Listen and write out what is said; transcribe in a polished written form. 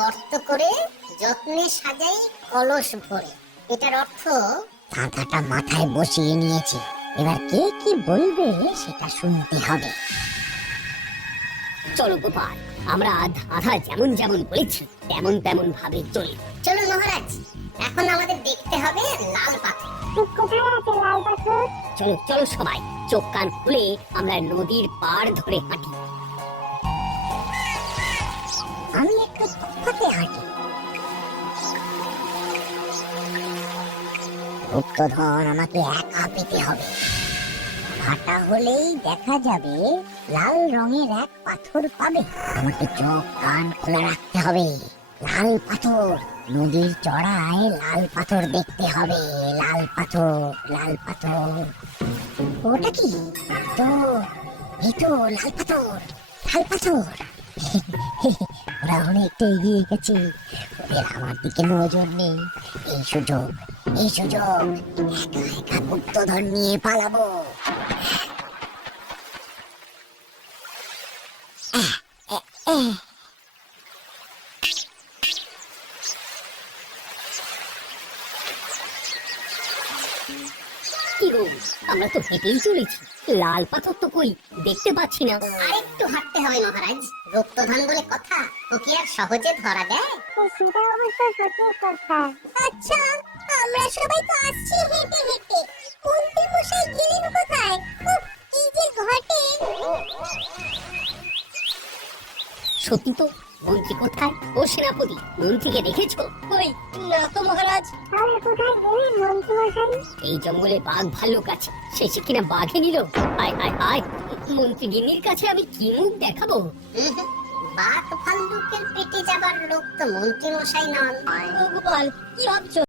গর্ত করে যত্নে সাজাই কলস ভরে। এটার অর্থ ধাঁধাটা মাথায় বসিয়ে নিয়েছি, এবার কে কি বলবে সেটা শুনতে হবে। চলো গোপাল, আমরা ধাঁধা যেমন যেমন বলেছি তেমন তেমন ভাবে চলি। চলো মহারাজ, এখন আমাদের দেখতে হবে লাল পাথর। কোথায় আছে লাল পাথর? চলো চলো সবাই, চোখ কান খুলে আমরা নদীর পাড় ধরে হাঁটি। আমি একটু ফুটপাতে হাঁটি। গুপ্তধন আমাকে একা পেতে হবে। হাঁটা হলেই দেখা যাবে লাল রঙের এক পাথর পাবে। আমাকে চোখ কান খোলা রাখতে হবে। লাল পাথর, নদীর চড়ায় লাল পাথর দেখতে হবে। লাল পাথর, লাল পাথর। ওটা কি? তো এই তো লাল পাথর, লাল পাথর। ওরা অনেকটা এগিয়ে গেছে, ওদের আমার দিকে নজর নেই। এই সুযোগ, এই সুযোগ, একা একা গুপ্তধন নিয়ে পালাবো। কি গো, আমরা তো হেঁটেই চলেছি, লাল পাথর তো কই দেখতে পাচ্ছি না। আরেকটু হাঁটতে হবে মহারাজ, গুপ্তধন বলে কথা, ও কি আর সহজে ধরা দেয়? সেটা অবশ্য সত্যি কথা। আচ্ছা, আমরা সবাই তো আসছি হেঁটে হেঁটে, মন্ত্রী মশাই গেলেন কোথায়? কি যে ঘটে! সত্যি তো, মন্ত্রী কোথায়? ও সেনাপতি, মন্ত্রীকে দেখেছো? ওই না তো মহারাজ। তাহলে কোথায় গেলেন মন্ত্রী মশাই? এই জঙ্গলে বাঘ ভাল্লুক আছে, শেষে কিনা বাঘে নিল। আয় আয় আয়, মন্ত্রী গিন্নির কাছে আমি কি মুখ দেখাবো? বাঘ ভাল্লুকের পেটে যাবার লোক তো মন্ত্রী মশাই নন। গোপাল, কি ভাবছো?